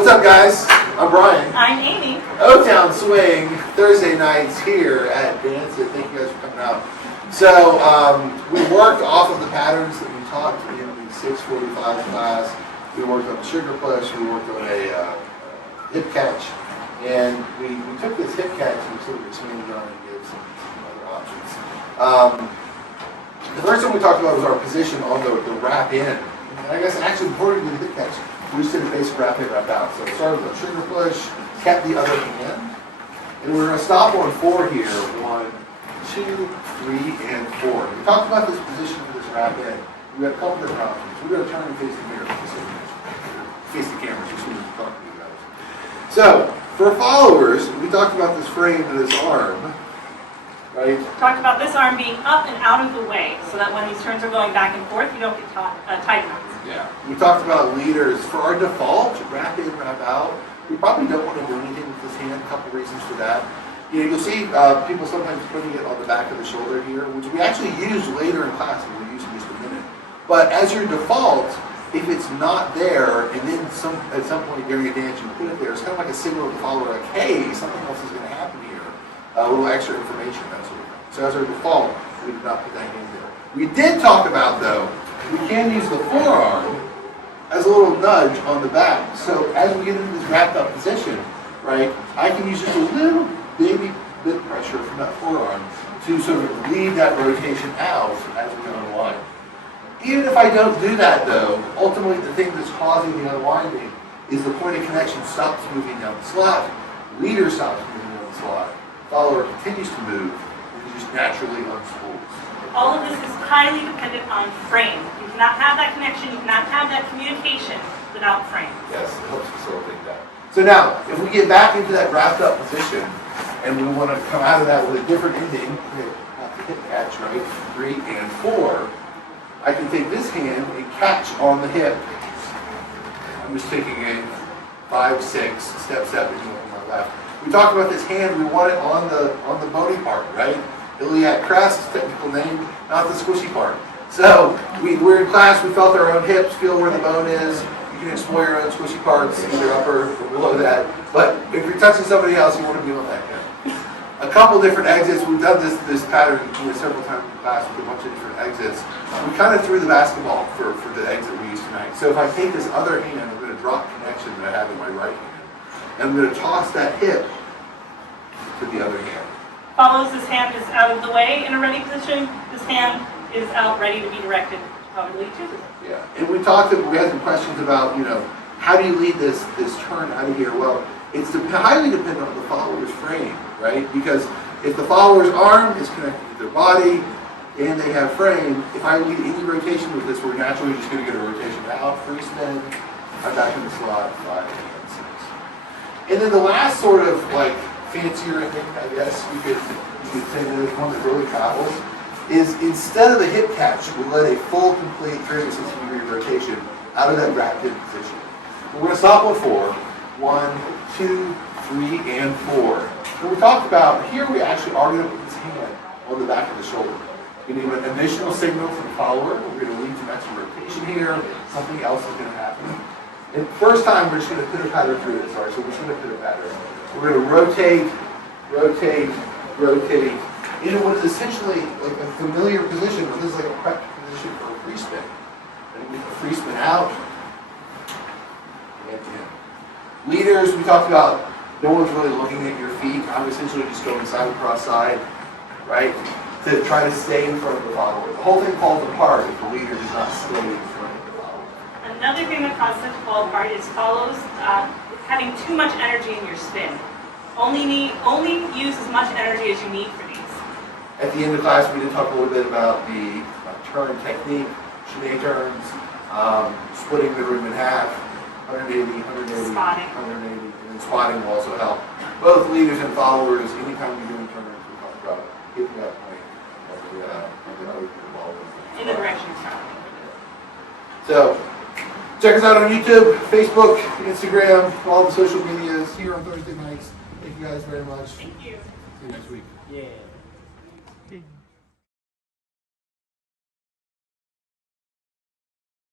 What's up, guys? I'm Bryan. I'm Amy. O-Town Swing, Thursday nights here at Dance. Thank you guys for coming out. So, we worked off of the patterns that we taught in the 645 class. We worked on the sugar push, we worked on a hip catch, and we took this hip catch and we sort of expanded on it and gave some other options. The first one we talked about was our position on the wrap in. And I guess actually before we did the hip catch, we just did a basic wrap in, wrap out. So we started with a sugar push, kept the other hand, and we're going to stop on 4 here. 1, 2, 3, and 4. We talked about this position for this wrap in. We got a couple different options. We're going to turn and face the mirror, face the camera, just so we can talk to you guys. So for followers, we talked about this frame and this arm, right? Talked about this arm being up and out of the way, so that when these turns are going back and forth, you don't get tight knots. Yeah. We talked about leaders. For our default, wrap in, wrap out, we probably don't want to do anything with this hand. A couple reasons for that. You'll see people sometimes putting it on the back of the shoulder here, which we actually use later in class, and we'll use in just a minute. But as your default, if it's not there, and then at some point during a dance you put it there, it's kind of like a signal to the follower, like, hey, something else is going to happen here. A little extra information, that sort of thing. So as our default, we did not put that hand there. We did talk about, though, we can use the forearm as a little nudge on the back. So as we get into this wrapped up position, right, I can use just a little baby bit pressure from that forearm to sort of lead that rotation out as we unwind. Even if I don't do that, though, ultimately the thing that's causing the unwinding is the point of connection stops moving down the slot, leader stops moving down the slot, follower continues to move, and it just naturally unspools. All of this is highly dependent on frame. You cannot have that connection, you cannot have that communication without frame. Yes, it helps facilitate that. So now, if we get back into that wrapped up position, and we want to come out of that with a different ending, hip catch, right? 3 and 4. I can take this hand and catch on the hip. I'm just taking a 5, 6, step 7 on my left. We talked about this hand, we want it on the bony part, right? Iliac crest, technical name, not the squishy part. So we're in class, we felt our own hips, feel where the bone is. You can explore your own squishy parts, either upper or below that. But if you're touching somebody else, you want to be on that hand. A couple different exits. We've done this pattern several times in class with a bunch of different exits. We kind of threw the basketball for the exit we used tonight. So if I take this other hand, I'm going to drop connection that I have in my right hand. And I'm going to toss that hip to the other hand. Follows, this hand is out of the way in a ready position. This hand is out ready to be directed probably to the Yeah. And we had some questions about, how do you lead this turn out of here? Well, it's highly dependent on the follower's frame, right? Because if the follower's arm is connected to their body and they have frame, if I lead any rotation with this, we're naturally just going to get a rotation out, free spin, I'm back in the slot, 5 and 6. And then the last sort of fancier, I think, I guess you could say that is one that really travels, is instead of the hip catch, we let a full, complete 360-degree rotation out of that wrapped in position. We're going to stop on 4. 1, 2, 3, and 4. And we talked about, here we actually are going to put this hand on the back of the shoulder. We need an additional signal from the follower. We're going to lead to an extra rotation here. Something else is going to happen. And first time, we're just going to pitter patter through this. All right, so we're just going to pitter patter. We're going to rotate, rotate, rotate into what is essentially like a familiar position, but this is like a prep position for a free spin. And we get the free spin out and in. Leaders, we talked about no one's really looking at your feet. I'm essentially just going side across side, right, to try to stay in front of the follower. The whole thing falls apart if the leader does not stay in front of the follower. Another thing that causes it to fall apart is follows having too much energy in your spin. Only use as much energy as you need for these. At the end of class, we did talk a little bit about the turn technique, chalet turns, splitting the room in half, 180, 180, spotting. 180, and then spotting will also help. Both leaders and followers, anytime you're doing turns, we talk about hitting that point in the direction you're traveling. So, check us out on YouTube, Facebook, Instagram, all the social medias here on Thursday nights. Thank you guys very much. Thank you. See you next week. Yeah.